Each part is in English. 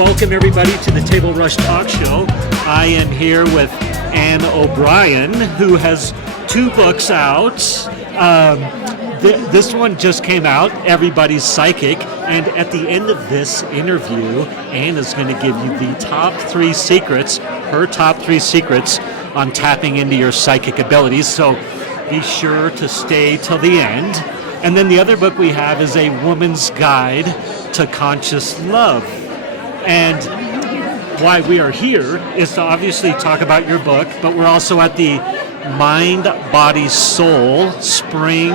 welcome everybody to the Table Rush Talk Show. I am here with Ann OBrien, who has 2 books out. This one just came out, Everybody's Psychic, and at the end of this interview, Ann is going to give you the top 3 secrets, her top 3 secrets on tapping into your psychic abilities, so be sure to stay till the end. And then the other book we have is A Woman's Guide to Conscious Love. And why we are here is to obviously talk about your book, but we're also at the Mind, Body, Soul Spring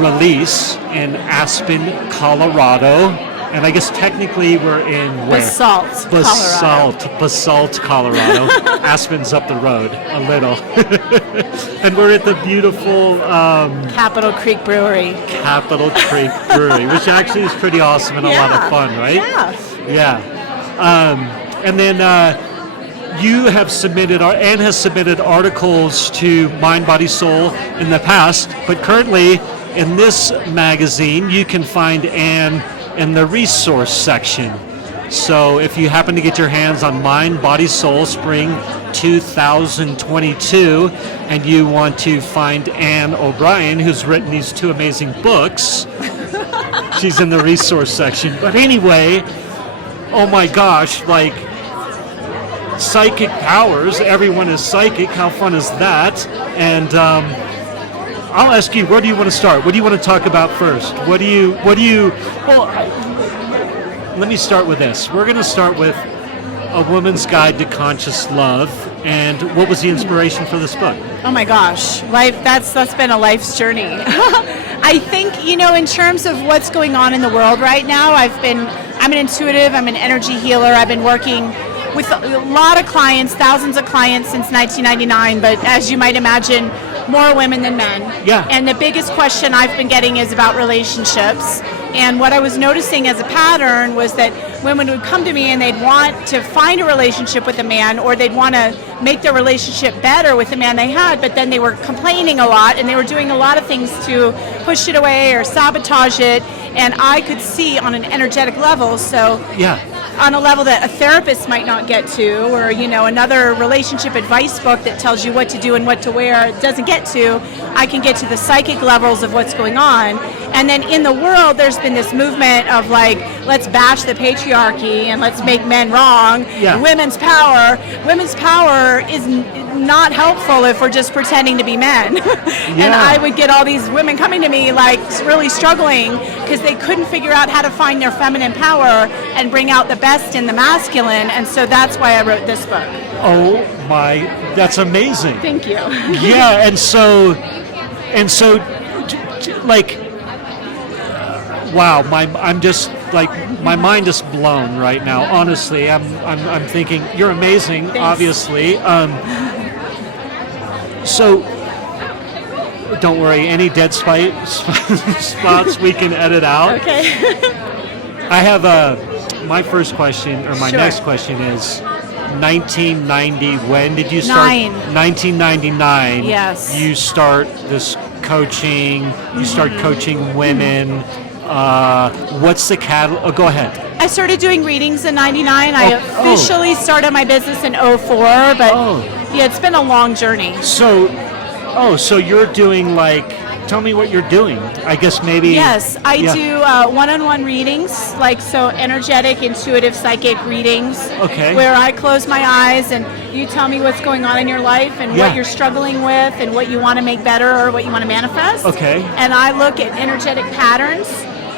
release in Aspen, Colorado. And I guess technically we're in where? Basalt, Colorado. Aspen's up the road a little. And we're at the beautiful Capitol Creek Brewery. Capitol Creek Brewery, which actually is pretty awesome and a lot of fun, right? Yeah. And then you have submitted, Ann has submitted articles to Mind, Body, Soul in the past, but currently in this magazine you can find Ann in the resource section. So if you happen to get your hands on Mind, Body, Soul Spring 2022 and you want to find Ann OBrien, who's written these 2 amazing books, she's in the resource section. But anyway, oh my gosh, like psychic powers, everyone is psychic, how fun is that? And I'll ask you, where do you want to start? What do you want to talk about first? Let me start with this. We're going to start with A Woman's Guide to Conscious Love. And what was the inspiration for this book? Oh my gosh, that's been a life's journey. I think, in terms of what's going on in the world right now, I'm an intuitive, I'm an energy healer. I've been working with a lot of clients, thousands of clients since 1999, but as you might imagine, more women than men. Yeah. And the biggest question I've been getting is about relationships. And what I was noticing as a pattern was that women would come to me and they'd want to find a relationship with a man, or they'd want to make their relationship better with the man they had, but then they were complaining a lot and they were doing a lot of things to push it away or sabotage it. And I could see on an energetic level, on a level that a therapist might not get to, or another relationship advice book that tells you what to do and what to wear doesn't get to, I can get to the psychic levels of what's going on. And then in the world there's been this movement of let's bash the patriarchy and let's make men wrong. Women's power is not helpful if we're just pretending to be men. And I would get all these women coming to me really struggling because they couldn't figure out how to find their feminine power and bring out the best in the masculine, and so that's why I wrote this book. Oh my, that's amazing. Thank you. Yeah, and so wow, I'm just my mind is blown right now. Honestly, I'm thinking you're amazing. Thanks. Obviously. So don't worry, any dead spots we can edit out. Okay. I have my first question, or my next question is 1990. When did you start? 1999. Yes. You start this coaching. You start coaching women. What's the catalog? Oh, go ahead. I started doing readings in 99. I officially started my business in 04, but it's been a long journey. So you're doing tell me what you're doing. I guess maybe. Yes, I do one-on-one readings, so energetic, intuitive, psychic readings. Okay. Where I close my eyes and you tell me what's going on in your life and what you're struggling with and what you want to make better or what you want to manifest. Okay. And I look at energetic patterns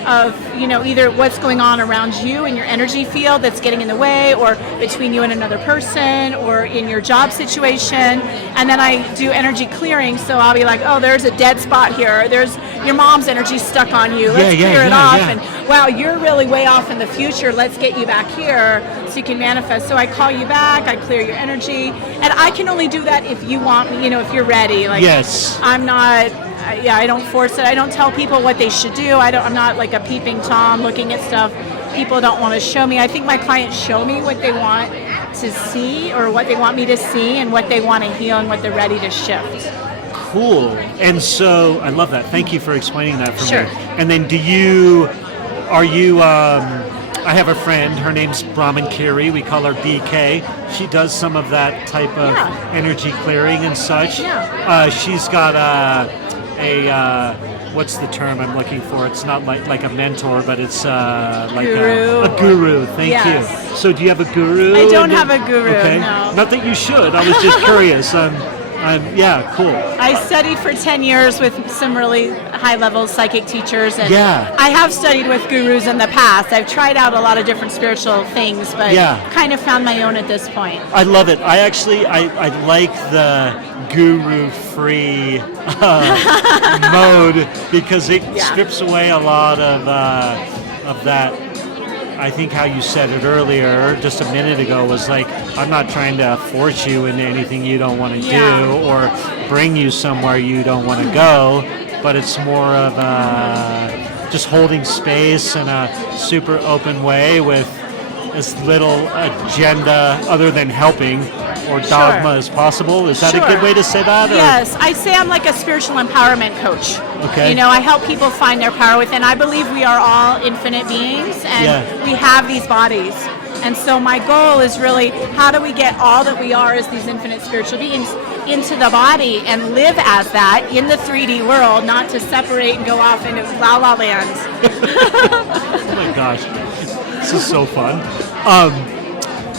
of either what's going on around you in your energy field that's getting in the way, or between you and another person, or in your job situation. And then I do energy clearing, so I'll be like, oh, there's a dead spot here, there's your mom's energy stuck on you, let's clear it off. And wow, you're really way off in the future, let's get you back here so you can manifest. So I call you back, I clear your energy, and I can only do that if you want me, if you're ready. Yes. I'm not I don't force it. I don't tell people what they should do. I'm not like a peeping Tom looking at stuff people don't want to show me. I think my clients show me what they want to see, or what they want me to see, and what they want to heal, and what they're ready to shift. Cool. And so I love that. Thank you for explaining that for Sure. me. And then are you I have a friend, her name's Brahman Kiri, we call her BK. She does some of that type of energy clearing and such. She's got what's the term I'm looking for? It's not like a mentor, but it's like a guru. Thank you. So do you have a guru? I don't have a guru, okay. no. Not that you should. I was just curious. Yeah, cool. I studied for 10 years with some really high-level psychic teachers, and I have studied with gurus in the past. I've tried out a lot of different spiritual things, but kind of found my own at this point. I love it. I like the guru-free mode because it strips away a lot of that. I think how you said it earlier, just a minute ago, was like, I'm not trying to force you into anything you don't want to do or bring you somewhere you don't want to go, but it's more of just holding space in a super open way with as little agenda other than helping or dogma as possible. Is that a good way to say that? Yes, I'd say I'm like a spiritual empowerment coach. Okay. You know, I help people find their power within. I believe we are all infinite beings, and we have these bodies. And so my goal is really, how do we get all that we are as these infinite spiritual beings into the body and live as that in the 3D world, not to separate and go off into la la land. Oh my gosh, this is so fun.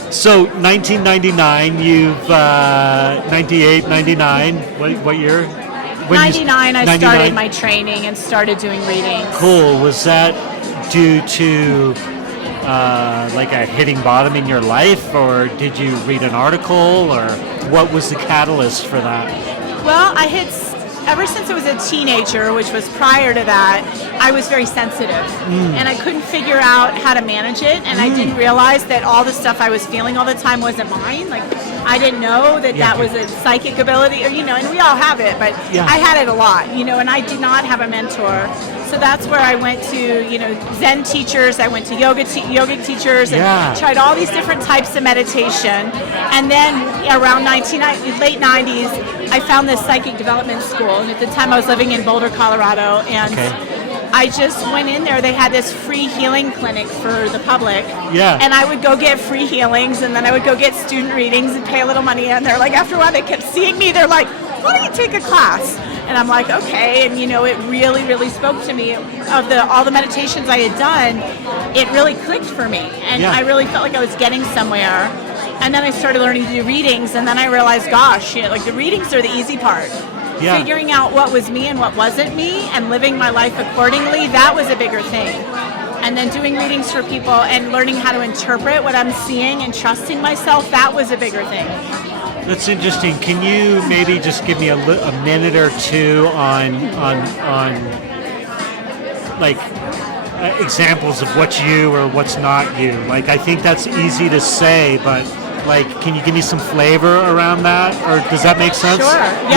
So 1999, you've 98, 99. What year? 99. I started my training and started doing readings. Cool. Was that due to like a hitting bottom in your life, or did you read an article, or what was the catalyst for that? Well, ever since I was a teenager, which was prior to that, I was very sensitive. And I couldn't figure out how to manage it, and I didn't realize that all the stuff I was feeling all the time wasn't mine. Like, I didn't know that was a psychic ability, or, and we all have it, but I had it a lot, and I did not have a mentor. So that's where I went to, Zen teachers, I went to yogic teachers, and tried all these different types of meditation. And then around late 90s, I found this psychic development school. And at the time I was living in Boulder, Colorado, and I just went in there. They had this free healing clinic for the public. And I would go get free healings, and then I would go get student readings and pay a little money. And they're like, after a while, they kept seeing me. They're like, why don't you take a class? And I'm like, okay. And, it really, really spoke to me. Of all the meditations I had done, it really clicked for me. And I really felt like I was getting somewhere. And then I started learning to do readings. And then I realized, gosh, the readings are the easy part. Figuring out what was me and what wasn't me and living my life accordingly, that was a bigger thing. And then doing readings for people and learning how to interpret what I'm seeing and trusting myself, that was a bigger thing. That's interesting. Can you maybe just give me a minute or two on like examples of what's you or what's not you? Like, I think that's easy to say, but like, can you give me some flavor around that, or does that make sense? Sure.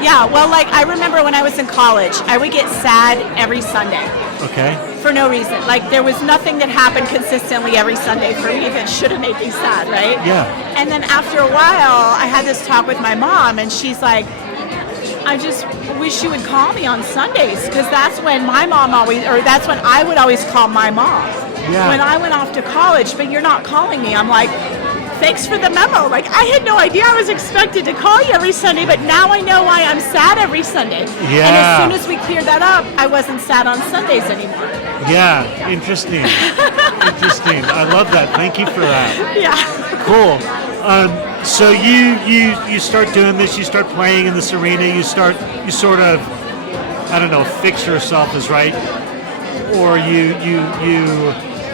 Yeah. Well, like, I remember when I was in college, I would get sad every Sunday. Okay. For no reason. Like, there was nothing that happened consistently every Sunday for me that should have made me sad, right? Yeah. And then after a while, I had this talk with my mom, and she's like, I just wish you would call me on Sundays, because that's when that's when I would always call my mom. Yeah. When I went off to college, but you're not calling me. I'm like, thanks for the memo. Like, I had no idea I was expected to call you every Sunday, but now I know why I'm sad every Sunday. Yeah. And as soon as we cleared that up, I wasn't sad on Sundays anymore. Yeah, interesting. Interesting. I love that. Thank you for that. Yeah. Cool. So you start doing this, you start playing in this arena, you sort of, I don't know, fix yourself is right, or you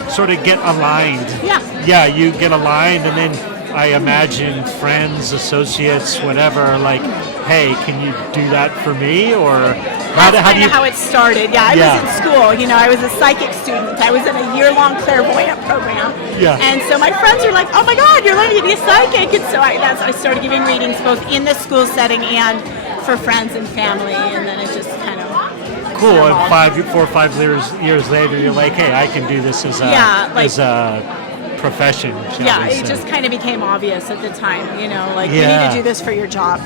sort of get aligned. Yeah, you get aligned, and then I imagine friends, associates, whatever, like, hey, can you do that for me? Or how it started. Yeah, I was in school. I was a psychic student. I was in a year-long clairvoyant program. Yeah. And so my friends are like, oh my God, you're learning to be a psychic. And so I started giving readings both in the school setting and for friends and family. And then it just kind of cool. And 4 or 5 years later, you're like, hey, I can do this as a profession. It just kind of became obvious at the time. You need to do this for your job.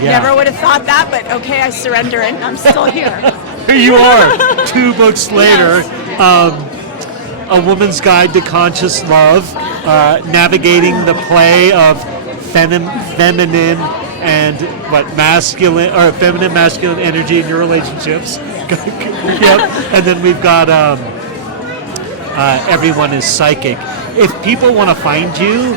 Never would have thought that, but okay, I surrender and I'm still here. Here you are, 2 books later. Yes. A Woman's Guide to Conscious Love, navigating the play of feminine and masculine or feminine masculine energy in your relationships. Yep. And then we've got Everyone is Psychic. If people want to find you,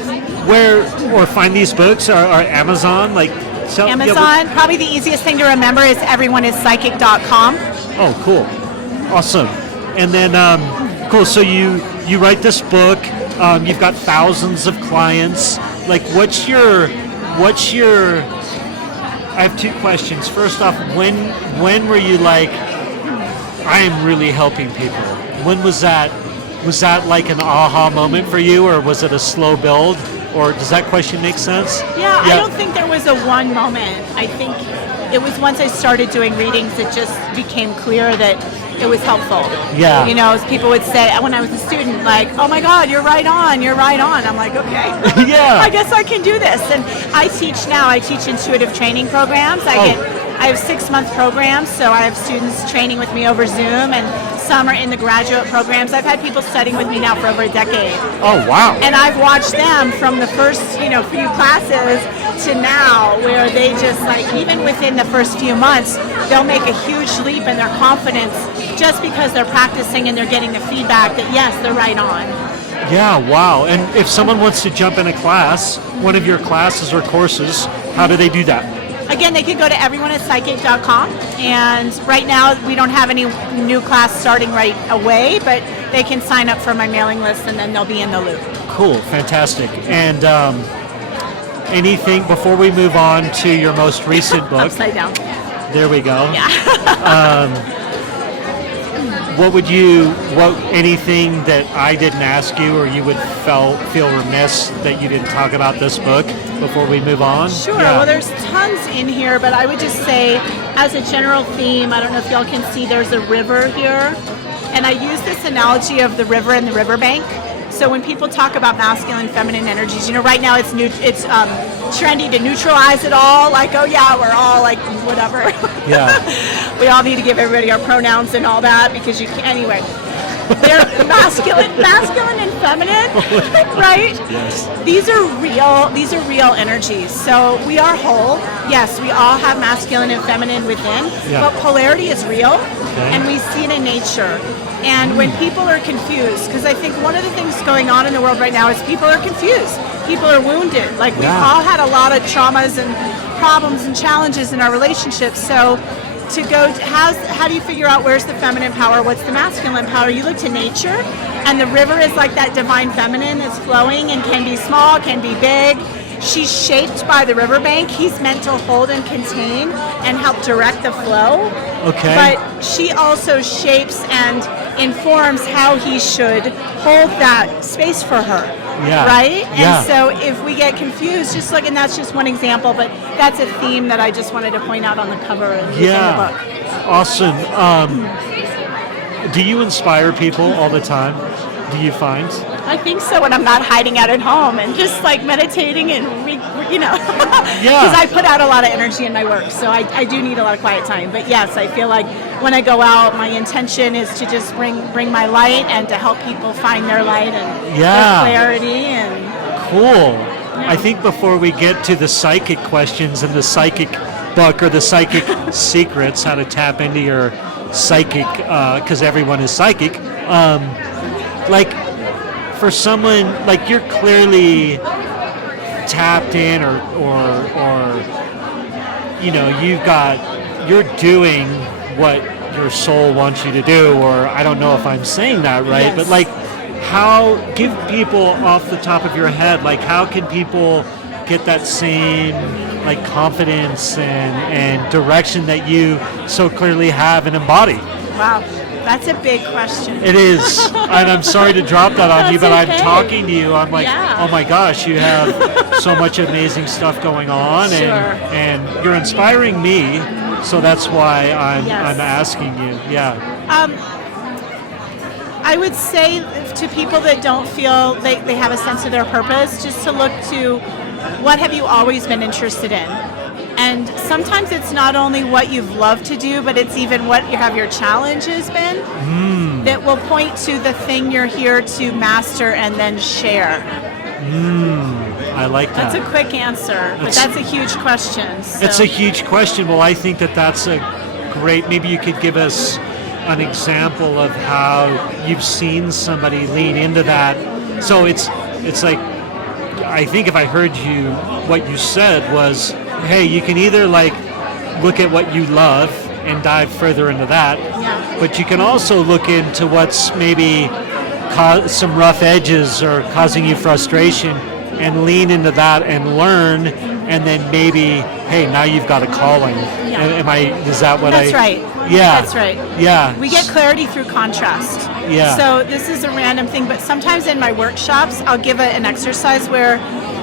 where or find these books, are Amazon Amazon, probably the easiest thing to remember is everyoneissPsychic.com. Oh, cool. Awesome. And then, cool, so you write this book, you've got thousands of clients. What's your, I have two questions. First off, when were you like, I am really helping people? When was that? Was that like an aha moment for you, or was it a slow build? Or does that question make sense? Yeah, I don't think there was a one moment. I think it was once I started doing readings, it just became clear that it was helpful. Yeah. As people would say when I was a student, oh my God, you're right on. I'm like, okay. Yeah. I guess I can do this. And I teach intuitive training programs. I have 6-month programs, so I have students training with me over Zoom, and some are in the graduate programs. I've had people studying with me now for over a decade. Oh, wow. And I've watched them from the first, few classes to now, where they just even within the first few months, they'll make a huge leap in their confidence just because they're practicing and they're getting the feedback that yes, they're right on. Yeah, wow. And if someone wants to jump in a class, one of your classes or courses, how do they do that? Again, they can go to everyoneissPsychic.com, and right now we don't have any new class starting right away, but they can sign up for my mailing list and then they'll be in the loop. Cool, fantastic. And anything before we move on to your most recent book? Upside down. There we go. Yeah. Anything that I didn't ask you or you would feel remiss that you didn't talk about this book before we move on? Sure. Yeah. Well, there's tons in here, but I would just say as a general theme, I don't know if y'all can see there's a river here, and I use this analogy of the river and the riverbank. So when people talk about masculine, feminine energies, right now it's trendy to neutralize it all. Oh yeah, we're all whatever. Yeah. We all need to give everybody our pronouns and all that because you can't. Anyway, they're masculine and feminine, right? Yes. These are real energies. So we are whole. Yes, we all have masculine and feminine within, but polarity is real, and we see it in nature. And when people are confused, because I think one of the things going on in the world right now is people are confused. People are wounded. We've all had a lot of traumas and problems and challenges in our relationships. So how do you figure out where's the feminine power, what's the masculine power? You look to nature, and the river is like that divine feminine is flowing and can be small, can be big. She's shaped by the riverbank. He's meant to hold and contain and help direct the flow. Okay. But she also shapes and informs how he should hold that space for her. Yeah. Right? Yeah. And so if we get confused, just look, and that's just one example, but that's a theme that I just wanted to point out on the cover and in the book. Awesome. Do you inspire people all the time? Do you find? I think so, when I'm not hiding out at home and just meditating and because I put out a lot of energy in my work, so I do need a lot of quiet time. But yes, I feel like when I go out, my intention is to just bring my light and to help people find their light and their clarity. And cool. I think before we get to the psychic questions and the psychic book or the psychic secrets, how to tap into your psychic, because everyone is psychic. For someone you're clearly tapped in, or you're doing what your soul wants you to do, or I don't know if I'm saying that right, yes. But how, give people off the top of your head, how can people get that same confidence and direction that you so clearly have and embody? Wow. That's a big question. It is, and I'm sorry to drop that on you, but okay. I'm talking to you. I'm oh my gosh, you have so much amazing stuff going on, sure. and you're inspiring me. So that's why I'm asking you. Yeah. I would say to people that don't feel they have a sense of their purpose, just to look to what have you always been interested in. And sometimes it's not only what you've loved to do, but it's even what your challenges been. That that will point to the thing you're here to master and then share. I like that. That's a quick answer, but that's a huge question. So. It's a huge question. Well, I think that's a great, maybe you could give us an example of how you've seen somebody lean into that. So it's like, I think if I heard you, what you said was, hey, you can either like look at what you love and dive further into that, but you can also look into what's maybe some rough edges or causing you frustration and lean into that and learn, and then maybe, hey, now you've got a calling. Is that what That's right. Yeah. That's right. Yeah. We get clarity through contrast. Yeah. So this is a random thing, but sometimes in my workshops, I'll give an exercise where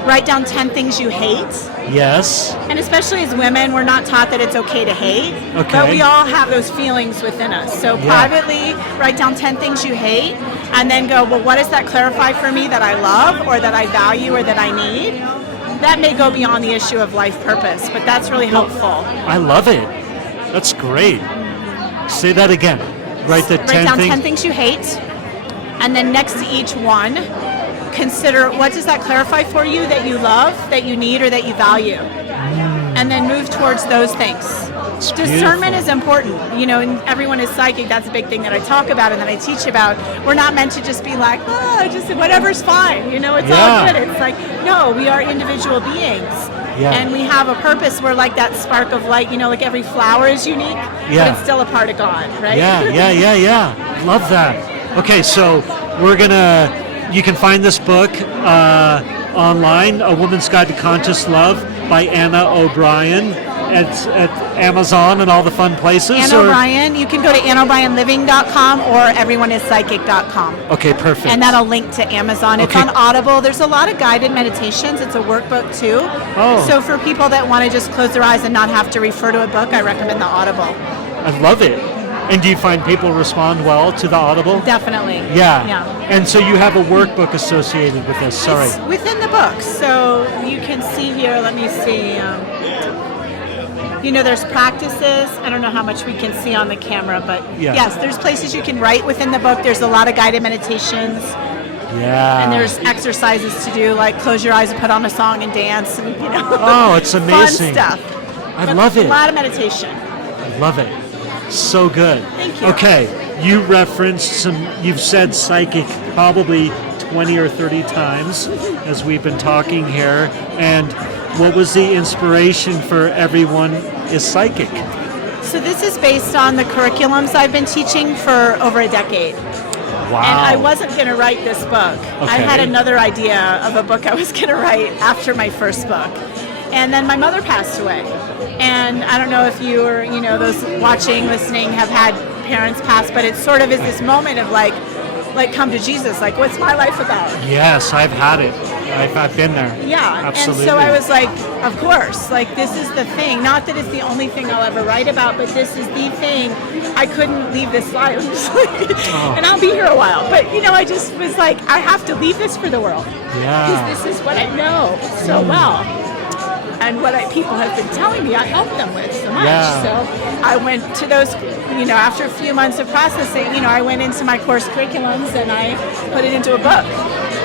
write down 10 things you hate. Yes. And especially as women, we're not taught that it's okay to hate, but we all have those feelings within us. So privately, write down 10 things you hate, and then go, well, what does that clarify for me that I love or that I value or that I need? That may go beyond the issue of life purpose, but that's really helpful. I love it. That's great. Say that again. Write down 10 things you hate, and then next to each one, consider what does that clarify for you that you love, that you need, or that you value, and then move towards those things. It's Discernment beautiful. is important, and everyone is psychic. That's a big thing that I talk about and that I teach about. We're not meant to just be like, just whatever's fine, it's all good. It's like, no, we are individual beings. And we have a purpose. We're like that spark of light, like every flower is unique, but it's still a part of God, right? Yeah. Love that. Okay, so you can find this book online, A Woman's Guide to Conscious Love by Ann OBrien at Amazon and all the fun places. Ann OBrien, you can go to AnnOBrienLiving.com or EveryoneIsPsychic.com. Okay, perfect. And that'll link to Amazon. It's on Audible. There's a lot of guided meditations. It's a workbook too. So for people that want to just close their eyes and not have to refer to a book, I recommend the Audible. I love it. And do you find people respond well to the Audible? Definitely. Yeah. And so you have a workbook associated with this. Sorry. It's within the book. So you can see here, let me see. There's practices. I don't know how much we can see on the camera, but yes, there's places you can write within the book. There's a lot of guided meditations. Yeah. And there's exercises to do, like close your eyes and put on a song and dance, and Oh, it's amazing. Fun stuff. I love it. A lot of meditation. I love it. So good. Thank you. Okay, you referenced you've said psychic probably 20 or 30 times as we've been talking here. And what was the inspiration for Everyone is Psychic? So this is based on the curriculums I've been teaching for over a decade. Wow. And I wasn't going to write this book. I had another idea of a book I was going to write after my first book. And then my mother passed away. And I don't know if you or, those watching, listening have had parents pass, but it sort of is this moment of like come to Jesus, like what's my life about? Yes, I've had it. I've been there. Yeah, absolutely. And so I was like, of course, like this is the thing. Not that it's the only thing I'll ever write about, but this is the thing. I couldn't leave this life. And I'll be here a while. But I just was like, I have to leave this for the world. Yeah. Because this is what I know so well. And what people have been telling me, I help them with so much. Yeah. So I went to those, after a few months of processing, I went into my course curriculums and I put it into a book.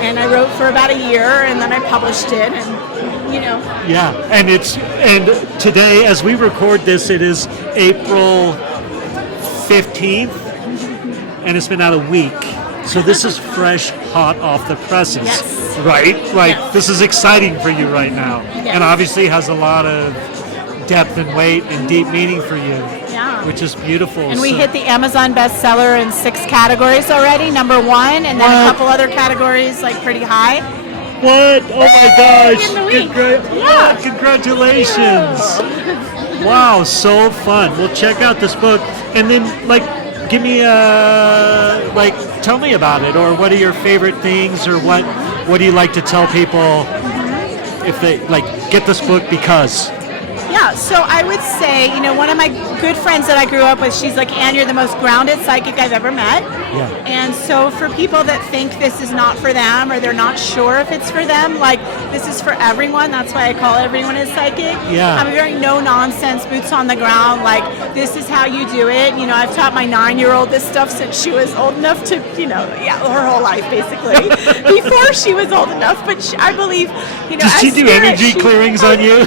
And I wrote for about a year, and then I published it, and Yeah, and today, as we record this, it is April 15th, and it's been out a week. So this is fresh, hot off the presses. Yes. Right? This is exciting for you right now. Yes. And obviously has a lot of depth and weight and deep meaning for you. Yeah. Which is beautiful. And we hit the Amazon bestseller in 6 categories already, #1, and then a couple other categories like pretty high. What? Oh my gosh! In the week. Congratulations! Wow, so fun. Well, check out this book, and then give me tell me about it, or what are your favorite things, or what do you like to tell people if they get this book because? Yeah, so I would say, one of my good friends that I grew up with, she's like, Ann, you're the most grounded psychic I've ever met. Yeah. And so for people that think this is not for them or they're not sure if it's for them, like, this is for everyone. That's why I call everyone a psychic. Yeah. I'm a very no-nonsense, boots on the ground, like, this is how you do it. I've taught my 9-year-old this stuff since she was old enough to, her whole life, basically, before she was old enough. But I believe, Does she do energy clearings on you?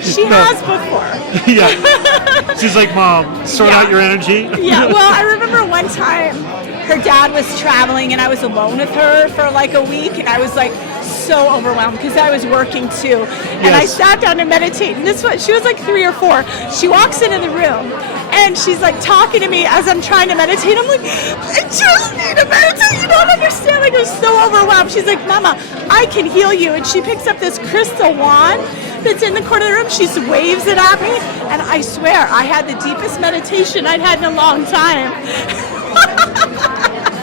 She has before. Yeah. She's like, Mom, sort out your energy. Yeah. Well, I remember one time her dad was traveling and I was alone with her for like a week, and I was like so overwhelmed because I was working too. And I sat down to meditate. And she was like 3 or 4. She walks into the room and she's like talking to me as I'm trying to meditate. I'm like, I just need to meditate. You don't understand. Like, I was so overwhelmed. She's like, Mama, I can heal you. And she picks up this crystal wand that's in the corner of the room. She waves it at me, and I swear I had the deepest meditation I'd had in a long time.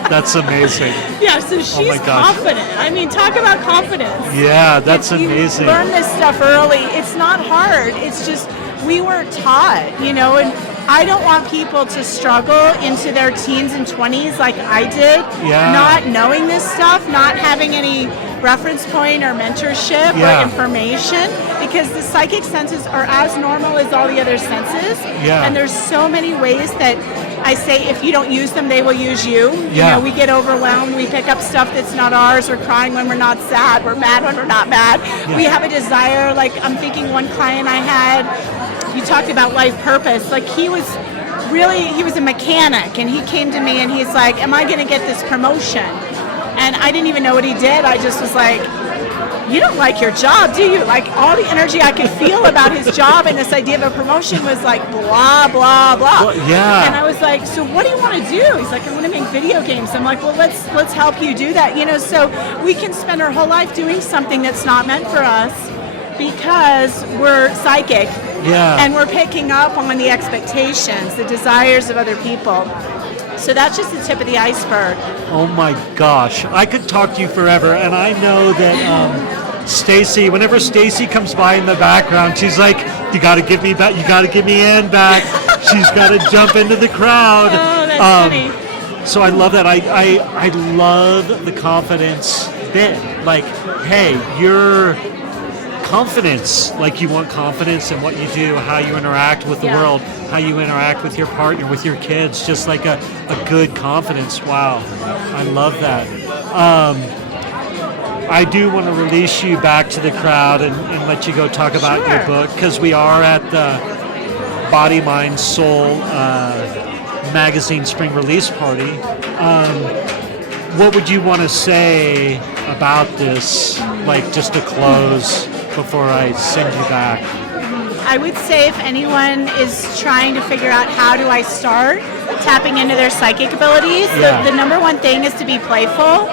That's amazing. Yeah, so she's confident. I mean, talk about confidence. Yeah, that's amazing. You learn this stuff early. It's not hard. It's just we weren't taught, and I don't want people to struggle into their teens and 20s like I did, not knowing this stuff, not having any reference point or mentorship or information, because the psychic senses are as normal as all the other senses. Yeah. And there's so many ways that I say if you don't use them, they will use you. We get overwhelmed. We pick up stuff that's not ours. We're crying when we're not sad. We're mad when we're not mad. Yeah. We have a desire. Like, I'm thinking one client I had, you talked about life purpose. Like, he was a mechanic, and he came to me and he's like, am I going to get this promotion? And I didn't even know what he did. I just was like, you don't like your job, do you? Like, all the energy I could feel about his job and this idea of a promotion was like, blah, blah, blah. Well, yeah. And I was like, so what do you want to do? He's like, I want to make video games. I'm like, well, let's help you do that. So we can spend our whole life doing something that's not meant for us because we're psychic. Yeah. And we're picking up on the expectations, the desires of other people. So that's just the tip of the iceberg. Oh my gosh, I could talk to you forever, and I know that Stacy, whenever Stacy comes by in the background, she's like, you got to give me back, you got to give me Ann back. She's got to jump into the crowd. Oh, that's funny. So I love that. I love the confidence bit. Like, hey, you're confidence, like you want confidence in what you do, how you interact with the world, how you interact with your partner, with your kids, just like a good confidence. Wow, I love that. I do want to release you back to the crowd and let you go talk about your book, because we are at the Body, Mind, Soul magazine spring release party. What would you want to say about this, like, just to close before I send you back? I would say if anyone is trying to figure out how do I start tapping into their psychic abilities, the number one thing is to be playful,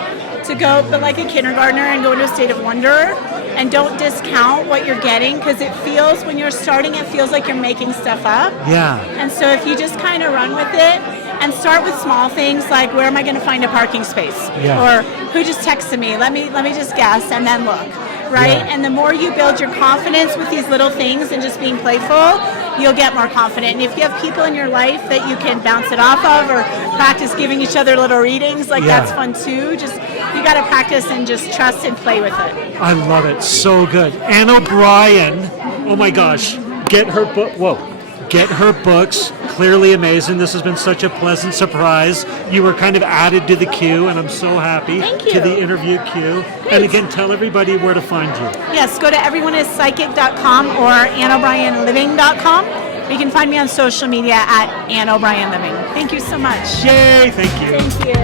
to go but like a kindergartner and go into a state of wonder, and don't discount what you're getting, because it feels, when you're starting, it feels like you're making stuff up. Yeah. And so if you just kind of run with it and start with small things like, where am I going to find a parking space? Or who just texted me? Let me just guess, and then look. Right? Yeah. And the more you build your confidence with these little things and just being playful, you'll get more confident. And if you have people in your life that you can bounce it off of, or practice giving each other little readings, like that's fun too. Just, you got to practice and just trust and play with it. I love it. So good. Ann OBrien, oh my gosh, get her book. Whoa. Get her books. Clearly amazing. This has been such a pleasant surprise. You were kind of added to the queue, and I'm so happy to the interview queue. Great. And again, tell everybody where to find you. Yes, go to everyoneIspsychic.com or AnnOBrienLiving.com. You can find me on social media at Ann OBrien Living. Thank you so much. Yay, thank you. Thank you.